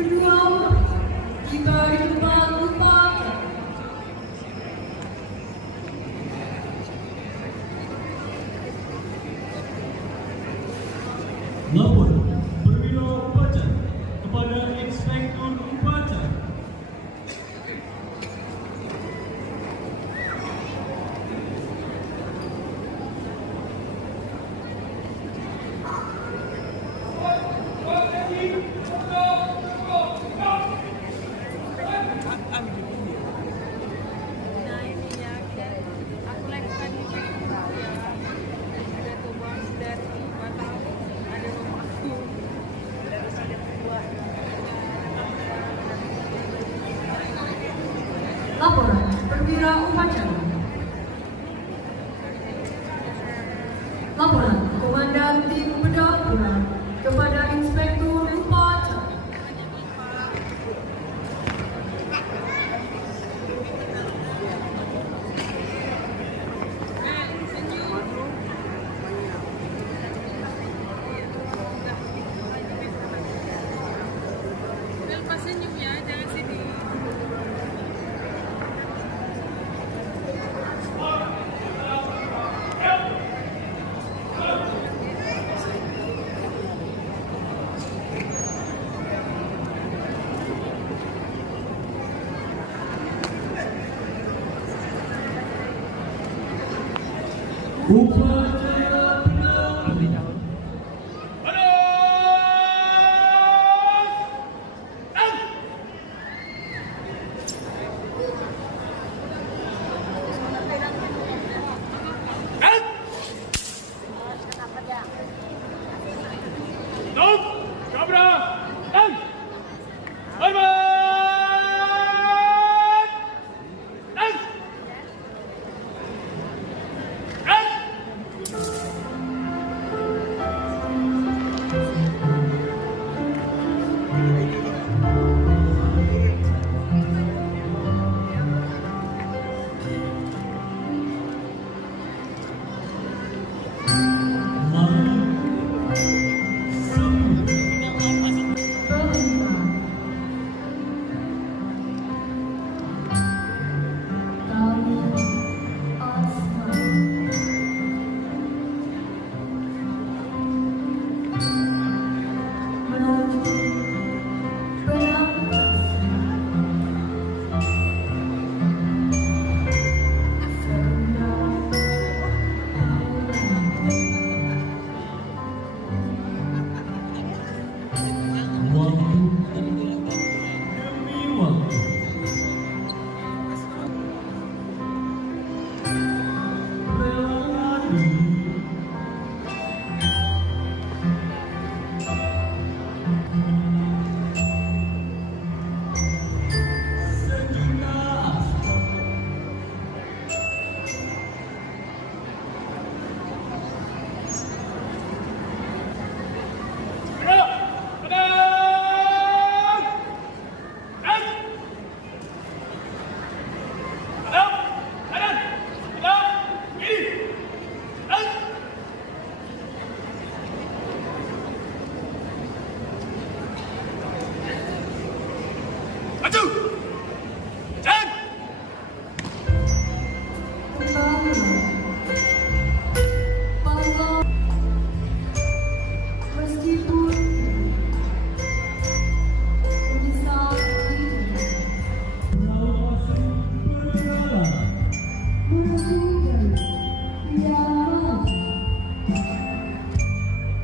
Kedua, kita di tempat upacara. Lapor perwira upacara kepada inspektur upacara. Laporan perwira upacara. Laporan Komandan Tim Pedapura kepada Inspektur Upacara. Upacara penanda.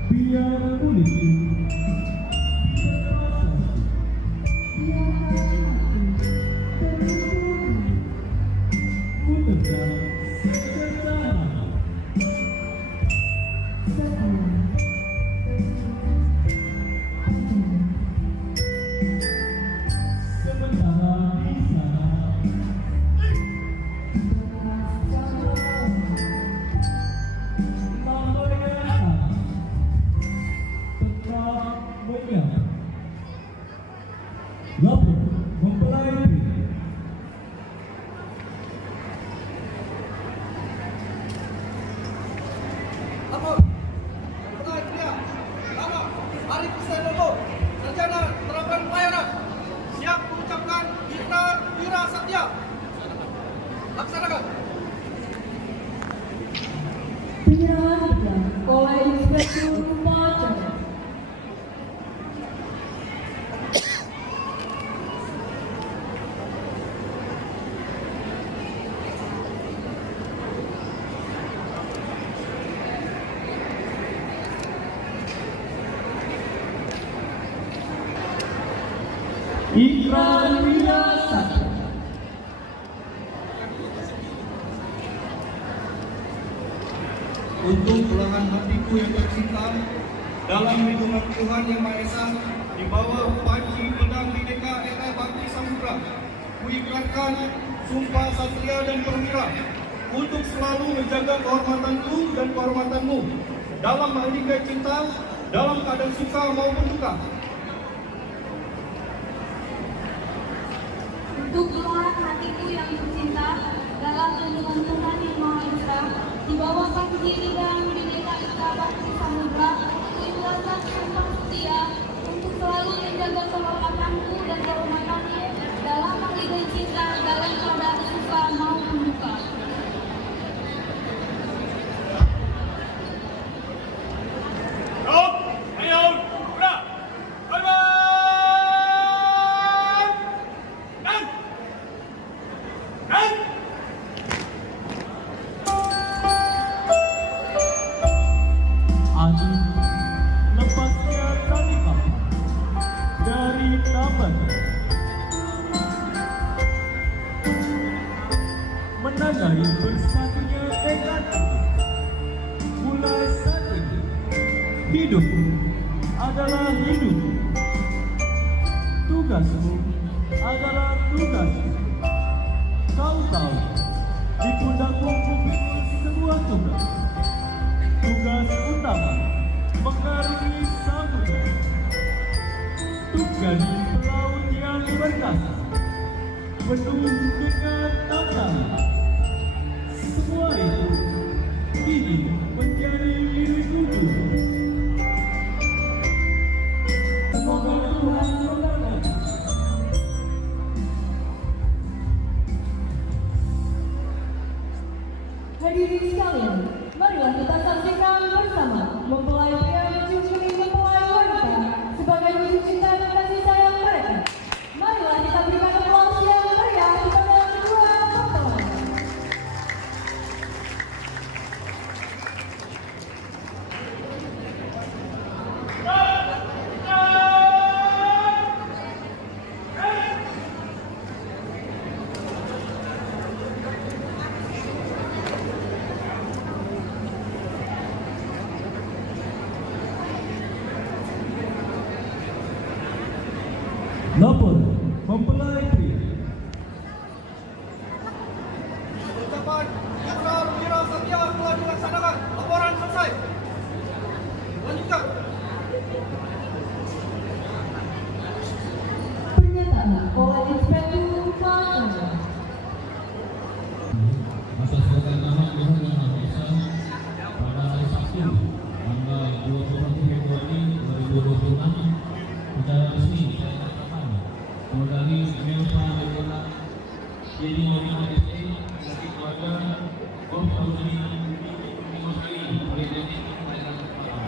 Biar politik, Ku tegak sederhana. Sementara di sana lambaikan tetap menyala. Lapor mempelai pria. Lapor, mempelai pria, nama Ari Krisnandono, Sarjana Terapkan Pelayanan, siap mengucapkan ikrar wira satya. Laksanakan. Penyerahan berita oleh Inspektur Upacara. Ikrar wira satya. Untuk belahan hatiku yang tercinta, dalam lindungan Tuhan Yang Maha Esa, di bawah panji pedang Bhinneka Eka Bakti Samudra, kuikrarkan sumpah satria dan perwira untuk selalu menjaga kehormatanku dan kehormatanmu dalam mengikat cinta, dalam keadaan suka maupun duka. Untuk belahan hatiku yang tercinta, dalam lindungan Tuhan Yang Maha Esa, di bawah kaki dan Bhinneka Eka Bakti Samudra, kuikrarkan sumpah setia untuk selalu menjaga kehormatanku dan kehormatanmu dalam mengikat cinta, dalam keadaan suka maupun duka. Adi lepasnya tali kapal dari taman, menandai bersatunya tekadku. Mulai saat ini hidupku adalah hidupmu, tugasmu adalah tugasmu. Kau tahu, di pundakmu kupikul sebuah tugas. Tugas utama mengarungi samudra, untuk jadi pelaut yang berkasa, penuh dengan tantangan. Semua itu kini menjadi milikku juga. Semoga Tuhan memberkati. Hadirin sekalian, marilah kita saksikan bersama mempelai pria mengunjungi mempelai wanita sebagai wujud cinta dan kasih sayang mereka. Marilah kita berikan aplaus yang meriah kepada kedua mempelai. Lapor mempelai pria. Ucapan ikrar wira satya telah dilaksanakan. Laporan selesai. Lanjutkan. Pernyataan oleh Inspektur Upacara. Atas pertama Tuhan Yang Maha Esa, pada hari Sabtu, tanggal 21 Februari 2026, secara resmi saya nyatakan saudari Melva Leila jadi nominal SE dari keluarga Korporasi Dimostri Politeknik Pelayanan Kepala.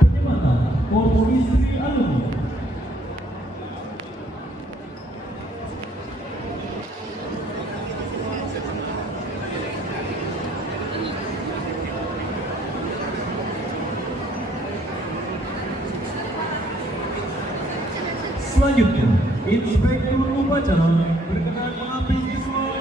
Penyematan Korporasi Alumni. selanjutnya, Inspektur Upacara berkenan mengambil visual.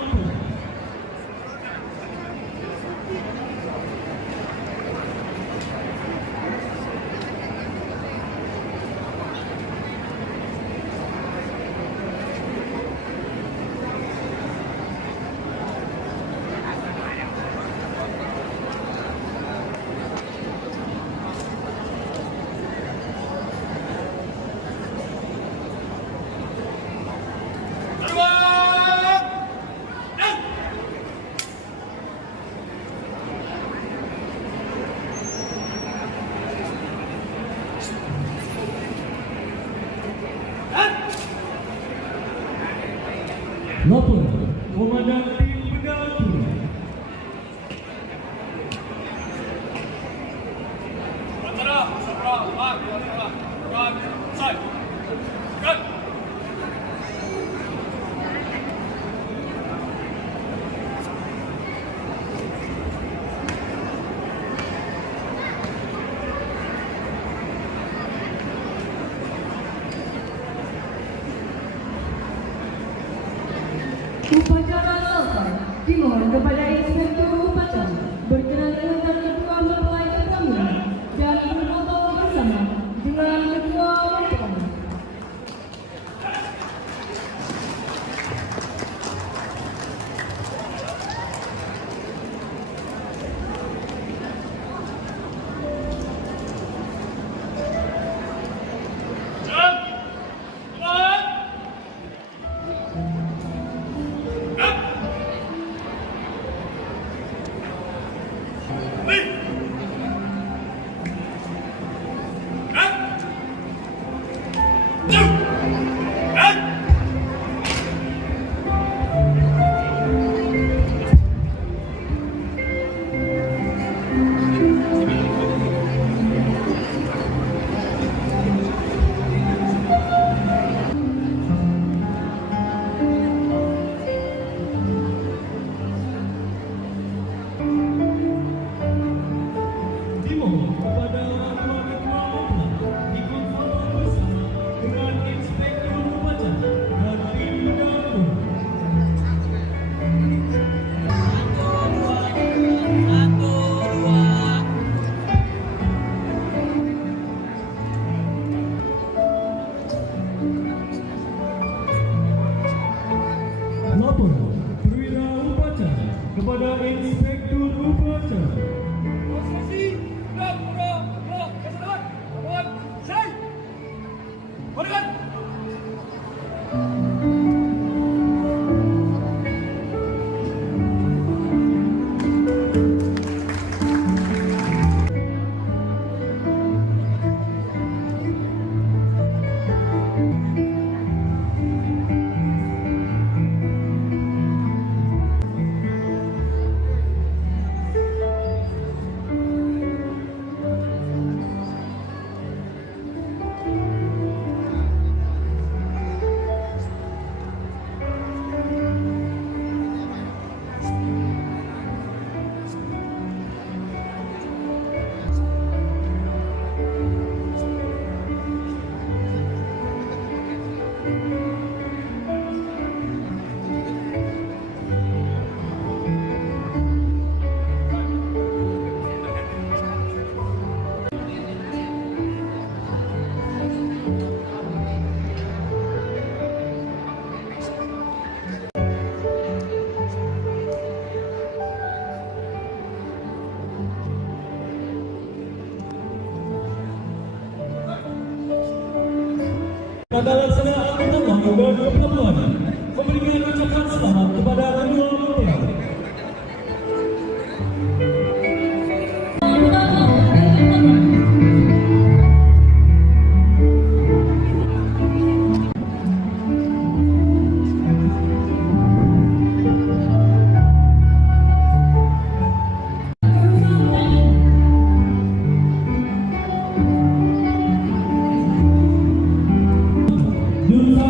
Lapor, Komandan Tim Pendamping. Upacara selesai. Dimohon kepada Inspektur Upacara berkenan mengantar ketua mempelai perkawinan dan berfoto bersama dengan ketua mempelai. Dimohon kepada orang tua ketua mempelai ikut foto bersama dengan Inspektur Upacara dan Tim Pendamping. Lapor, Perwira Upacara kepada Inspektur Upacara. Pada laksana pertama ibadah pelabuhan, memberikan ucapan selamat kepada kedua mempelai. Jurusan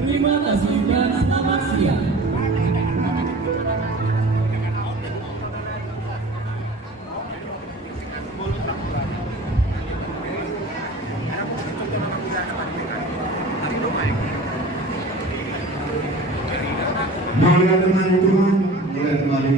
Terima kasih dan selamat siang. Mulia dengan Tuhan, mulai kembali